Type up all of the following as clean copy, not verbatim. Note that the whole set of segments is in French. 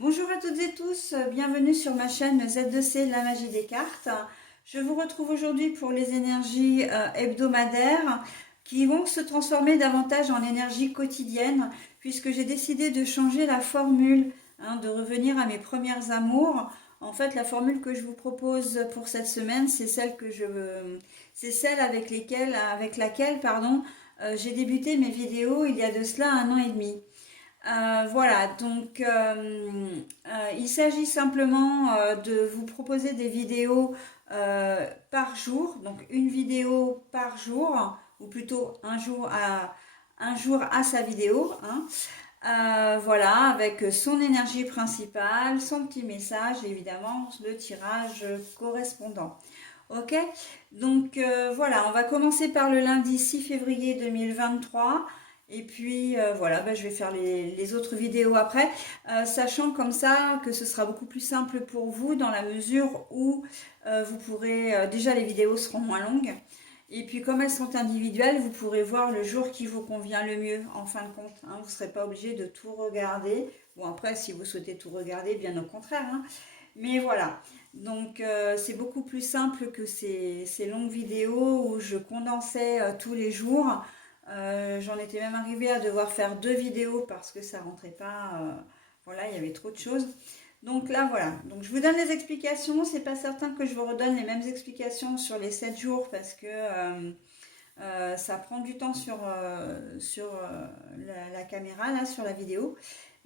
Bonjour à toutes et tous, bienvenue sur ma chaîne Z2C, la magie des cartes. Je vous retrouve aujourd'hui pour les énergies hebdomadaires qui vont se transformer davantage en énergie quotidienne puisque j'ai décidé de changer la formule, de revenir à mes premières amours. En fait, la formule que je vous propose pour cette semaine, c'est celle avec laquelle, j'ai débuté mes vidéos il y a de cela 1 an et demi. Voilà, donc il s'agit simplement de vous proposer des vidéos par jour, donc une vidéo par jour, ou plutôt un jour à sa vidéo, hein. Voilà, avec son énergie principale, son petit message, et évidemment le tirage correspondant. Ok, donc voilà, on va commencer par le lundi 6 février 2023. Et puis voilà, je vais faire les autres vidéos après, sachant comme ça que ce sera beaucoup plus simple pour vous dans la mesure où vous pourrez, déjà les vidéos seront moins longues, et puis comme elles sont individuelles, vous pourrez voir le jour qui vous convient le mieux en fin de compte, hein. Vous ne serez pas obligé de tout regarder. Bon après, si vous souhaitez tout regarder, bien au contraire, hein. Mais voilà, donc c'est beaucoup plus simple que ces longues vidéos où je condensais tous les jours. J'en étais même arrivée à devoir faire 2 vidéos parce que ça rentrait pas. Voilà, il y avait trop de choses. Donc là, voilà. Donc je vous donne les explications. C'est pas certain que je vous redonne les mêmes explications sur les 7 jours parce que ça prend du temps sur la caméra, là, sur la vidéo.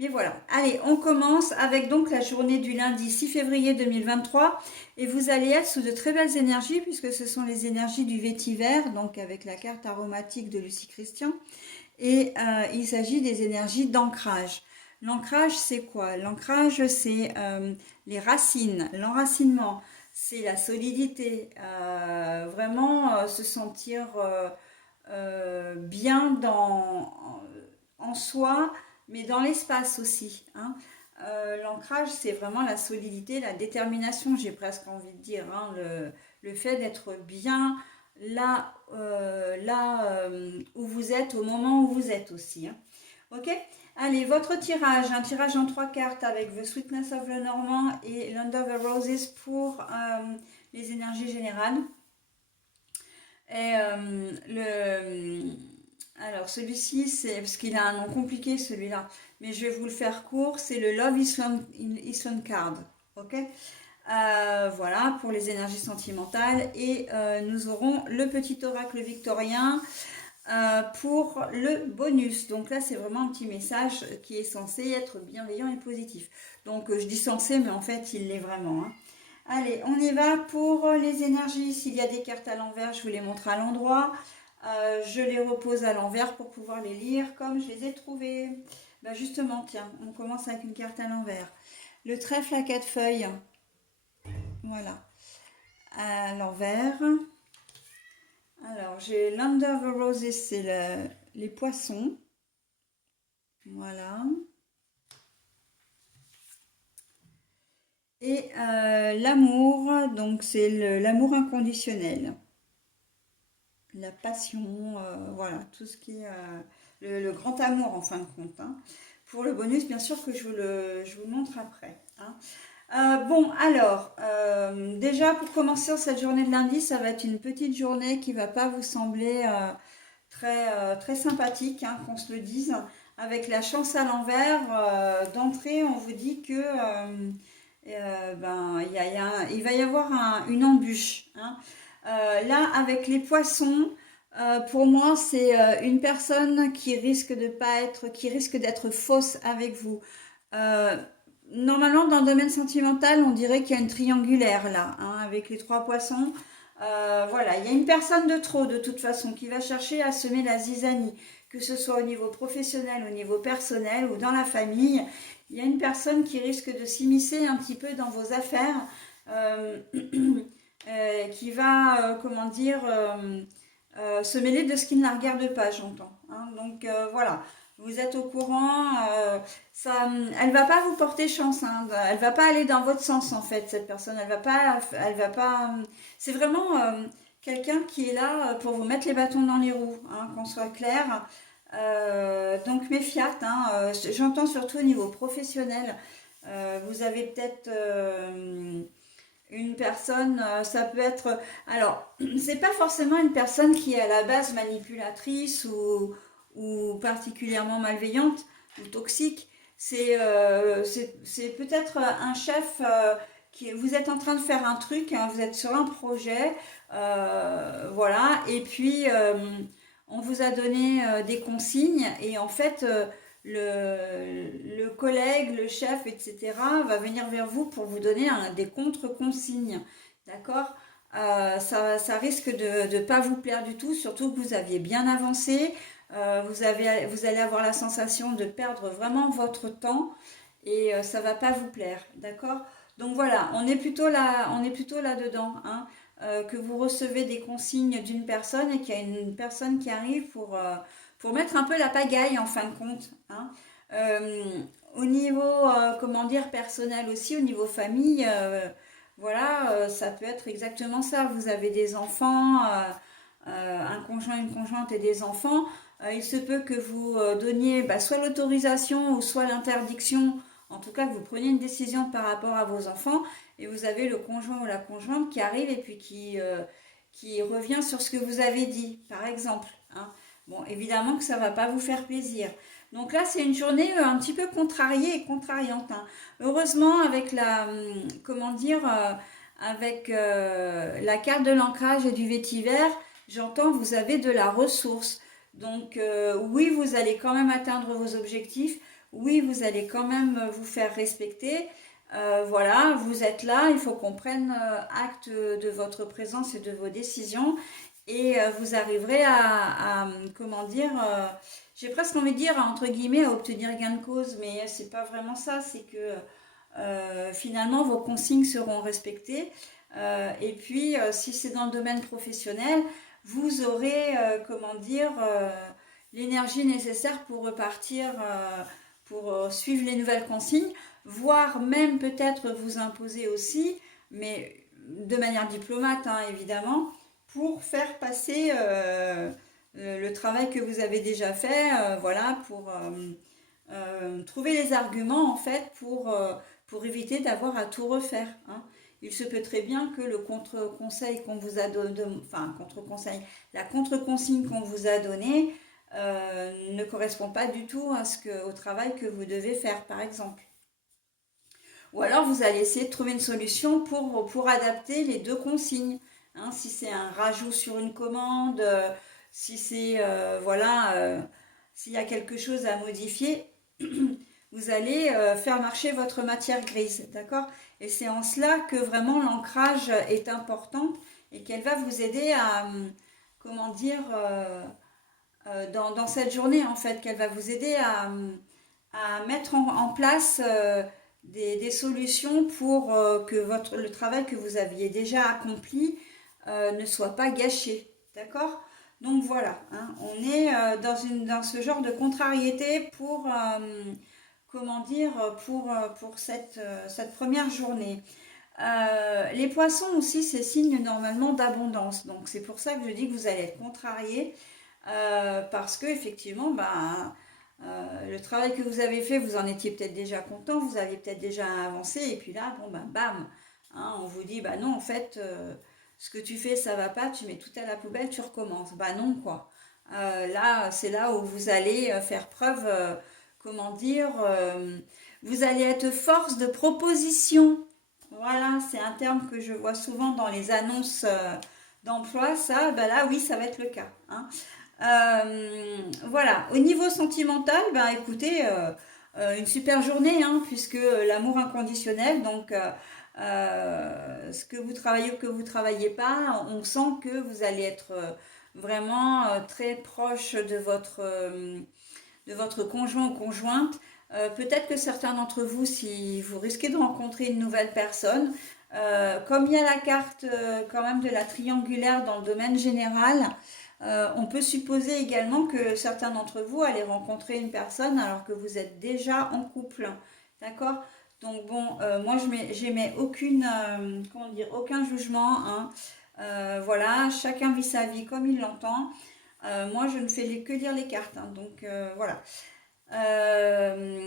Mais voilà. Allez, on commence avec donc la journée du lundi 6 février 2023. Et vous allez être sous de très belles énergies puisque ce sont les énergies du vétiver, donc avec la carte aromatique de Lucie Christian. Et il s'agit des énergies d'ancrage. L'ancrage, c'est quoi? L'ancrage, c'est les racines, l'enracinement, c'est la solidité, vraiment se sentir bien en soi, mais dans l'espace aussi, hein. L'ancrage, c'est vraiment la solidité, la détermination, j'ai presque envie de dire, hein, le fait d'être bien là où vous êtes, au moment où vous êtes aussi, hein. Ok. Allez, votre tirage, un tirage en 3 cartes avec The Sweetness of the Normand et Land of the Roses pour les énergies générales. Et alors celui-ci, c'est parce qu'il a un nom compliqué celui-là, mais je vais vous le faire court. C'est le Love Island Card. Ok. Voilà pour les énergies sentimentales. Et nous aurons le petit oracle victorien pour le bonus. Donc là, c'est vraiment un petit message qui est censé être bienveillant et positif. Donc je dis censé, mais en fait, il l'est vraiment, hein. Allez, on y va pour les énergies. S'il y a des cartes à l'envers, je vous les montre à l'endroit. Je les repose à l'envers pour pouvoir les lire comme je les ai trouvées. Justement, tiens, on commence avec une carte à l'envers. Le trèfle à 4 feuilles. Voilà. À l'envers. Alors, j'ai Land of the Roses, c'est les poissons. Voilà. Et l'amour, donc c'est l'amour inconditionnel. La passion, voilà, tout ce qui est le grand amour en fin de compte, hein. Pour le bonus, bien sûr que je vous montre après, hein. Bon, alors, déjà pour commencer cette journée de lundi, ça va être une petite journée qui va pas vous sembler très sympathique, hein, qu'on se le dise. Avec la chance à l'envers, d'entrée, on vous dit que il va y avoir une embûche, hein. Là, avec les poissons, pour moi, c'est une personne qui risque de pas être, qui risque d'être fausse avec vous. Euh, Normalement, dans le domaine sentimental, on dirait qu'il y a une triangulaire là, hein, avec les 3 poissons. Voilà, il y a une personne de trop de toute façon qui va chercher à semer la zizanie, que ce soit au niveau professionnel, au niveau personnel ou dans la famille. Il y a une personne qui risque de s'immiscer un petit peu dans vos affaires, euh, qui va, comment dire, se mêler de ce qui ne la regarde pas, j'entends, hein. Donc voilà, vous êtes au courant, elle va pas vous porter chance, hein. Elle va pas aller dans votre sens en fait, cette personne. Elle va pas. C'est vraiment quelqu'un qui est là pour vous mettre les bâtons dans les roues, hein, qu'on soit clair. Donc méfiat, hein, j'entends surtout au niveau professionnel. Vous avez peut-être une personne, ça peut être... Alors, c'est pas forcément une personne qui est à la base manipulatrice ou particulièrement malveillante ou toxique. C'est peut-être un chef qui... Vous êtes en train de faire un truc, hein, vous êtes sur un projet, voilà, et puis on vous a donné des consignes, et en fait... le collègue, le chef, etc., va venir vers vous pour vous donner des contre-consignes. D'accord. Ça risque de ne pas vous plaire du tout, surtout que vous aviez bien avancé. Vous allez avoir la sensation de perdre vraiment votre temps et ça va pas vous plaire. D'accord. Donc voilà, on est plutôt là-dedans, hein, que vous recevez des consignes d'une personne et qu'il y a une personne qui arrive pour mettre un peu la pagaille en fin de compte, hein. Euh, Au niveau, comment dire, personnel aussi, au niveau famille, voilà, ça peut être exactement ça. Vous avez des enfants, un conjoint, une conjointe et des enfants. Il se peut que vous donniez soit l'autorisation ou soit l'interdiction, en tout cas que vous preniez une décision par rapport à vos enfants, et vous avez le conjoint ou la conjointe qui arrive et puis qui revient sur ce que vous avez dit, par exemple, hein. Bon, évidemment que ça ne va pas vous faire plaisir. Donc là, c'est une journée un petit peu contrariée et contrariante, hein. Heureusement, avec comment dire, avec la carte de l'ancrage et du vétiver, j'entends vous avez de la ressource. Donc oui, vous allez quand même atteindre vos objectifs. Oui, vous allez quand même vous faire respecter. Voilà, vous êtes là, il faut qu'on prenne acte de votre présence et de vos décisions. Et vous arriverez comment dire, j'ai presque envie de dire, entre guillemets, à obtenir gain de cause, mais c'est pas vraiment ça, c'est que finalement vos consignes seront respectées. Et puis, si c'est dans le domaine professionnel, vous aurez, comment dire, l'énergie nécessaire pour repartir, pour suivre les nouvelles consignes, voire même peut-être vous imposer aussi, mais de manière diplomate, hein, évidemment, pour faire passer le travail que vous avez déjà fait, voilà, pour trouver les arguments en fait pour éviter d'avoir à tout refaire, hein. Il se peut très bien que le contre-conseil qu'on vous a donné, enfin contre-conseil, la contre-consigne qu'on vous a donnée ne correspond pas du tout au travail que vous devez faire, par exemple. Ou alors vous allez essayer de trouver une solution pour adapter les deux consignes, hein. Si c'est un rajout sur une commande, si c'est voilà, s'il y a quelque chose à modifier, vous allez faire marcher votre matière grise, d'accord. Et c'est en cela que vraiment l'ancrage est important et qu'elle va vous aider à, comment dire, dans cette journée en fait, qu'elle va vous aider à mettre en place des solutions pour que le travail que vous aviez déjà accompli ne soit pas gâché. D'accord. Donc voilà, hein, on est dans ce genre de contrariété comment dire, pour cette première journée. Les poissons aussi, c'est signe normalement d'abondance. Donc c'est pour ça que je dis que vous allez être contrarié parce que effectivement, le travail que vous avez fait, vous en étiez peut-être déjà content, vous aviez peut-être déjà avancé, et puis là, bon ben bam, hein, on vous dit bah non en fait, ce que tu fais ça va pas, tu mets tout à la poubelle, tu recommences. Bah non quoi. Là, c'est là où vous allez faire preuve, comment dire, vous allez être force de proposition. Voilà, c'est un terme que je vois souvent dans les annonces d'emploi. Ça, bah là, oui, ça va être le cas, hein. Voilà, au niveau sentimental, ben écoutez, une super journée, hein, puisque l'amour inconditionnel, donc ce que vous travaillez ou que vous ne travaillez pas, on sent que vous allez être vraiment très proche de votre conjoint ou conjointe. Peut-être que certains d'entre vous, si vous risquez de rencontrer une nouvelle personne, comme il y a la carte quand même de la triangulaire dans le domaine général, on peut supposer également que certains d'entre vous allez rencontrer une personne alors que vous êtes déjà en couple. D'accord. Donc bon, moi j'émets comment dire, aucun jugement, hein. Voilà, chacun vit sa vie comme il l'entend. Moi je ne fais que lire les cartes, hein, donc voilà. Euh,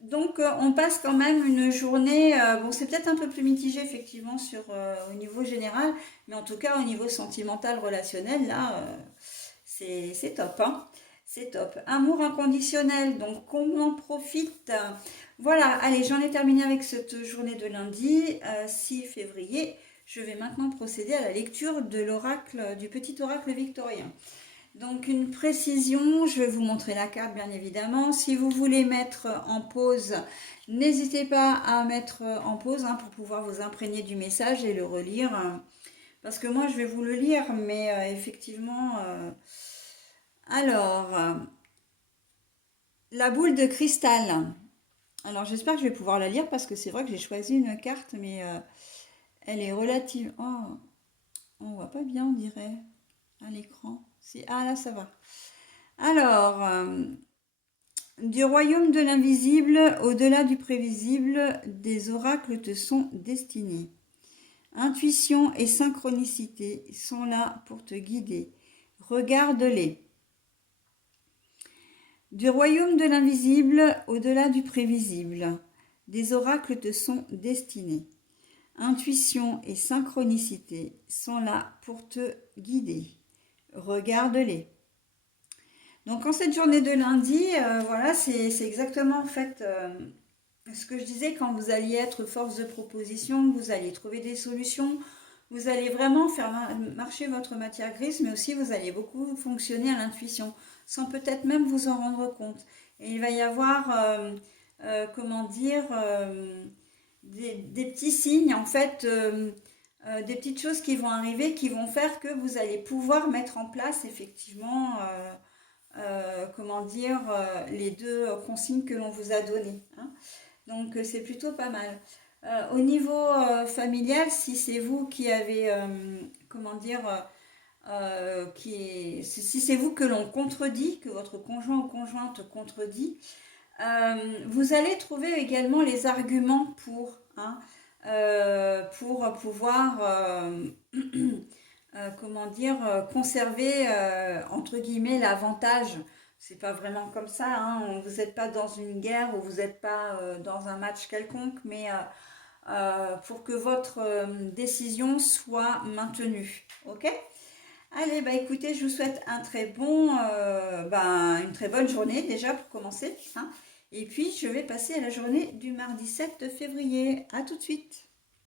Donc, on passe quand même une journée, bon, c'est peut-être un peu plus mitigé effectivement au niveau général, mais en tout cas au niveau sentimental, relationnel, là, c'est top, hein. C'est top. Amour inconditionnel, donc on en profite. Voilà, allez, j'en ai terminé avec cette journée de lundi, 6 février. Je vais maintenant procéder à la lecture de l'oracle, du petit oracle victorien. Donc une précision, je vais vous montrer la carte bien évidemment. Si vous voulez mettre en pause, n'hésitez pas à mettre en pause hein, pour pouvoir vous imprégner du message et le relire. Parce que moi je vais vous le lire, mais effectivement... alors, la boule de cristal. Alors j'espère que je vais pouvoir la lire parce que c'est vrai que j'ai choisi une carte, mais elle est relative... Oh, on voit pas bien on dirait à l'écran. Ah là ça va. Alors... du royaume de l'invisible, au-delà du prévisible, des oracles te sont destinés. Intuition et synchronicité sont là pour te guider. Regarde-les. Du royaume de l'invisible, au-delà du prévisible, des oracles te sont destinés. Intuition et synchronicité sont là pour te guider. Regarde-les. Donc en cette journée de lundi, voilà, c'est exactement en fait ce que je disais quand vous alliez être force de proposition, vous alliez trouver des solutions, vous allez vraiment faire marcher votre matière grise, mais aussi vous allez beaucoup fonctionner à l'intuition, sans peut-être même vous en rendre compte. Et il va y avoir, comment dire, des petits signes, en fait, des petites choses qui vont arriver, qui vont faire que vous allez pouvoir mettre en place effectivement comment dire, les deux consignes que l'on vous a données, hein. Donc c'est plutôt pas mal. Au niveau familial, si c'est vous qui avez, comment dire, si c'est vous que l'on contredit, que votre conjoint ou conjointe contredit, vous allez trouver également les arguments pour pouvoir comment dire, conserver entre guillemets l'avantage. C'est pas vraiment comme ça, hein. Vous n'êtes pas dans une guerre ou vous n'êtes pas dans un match quelconque, mais pour que votre décision soit maintenue. Ok? Allez, bah écoutez, je vous souhaite une très bonne journée déjà pour commencer, hein. Et puis je vais passer à la journée du mardi 7 février. À tout de suite.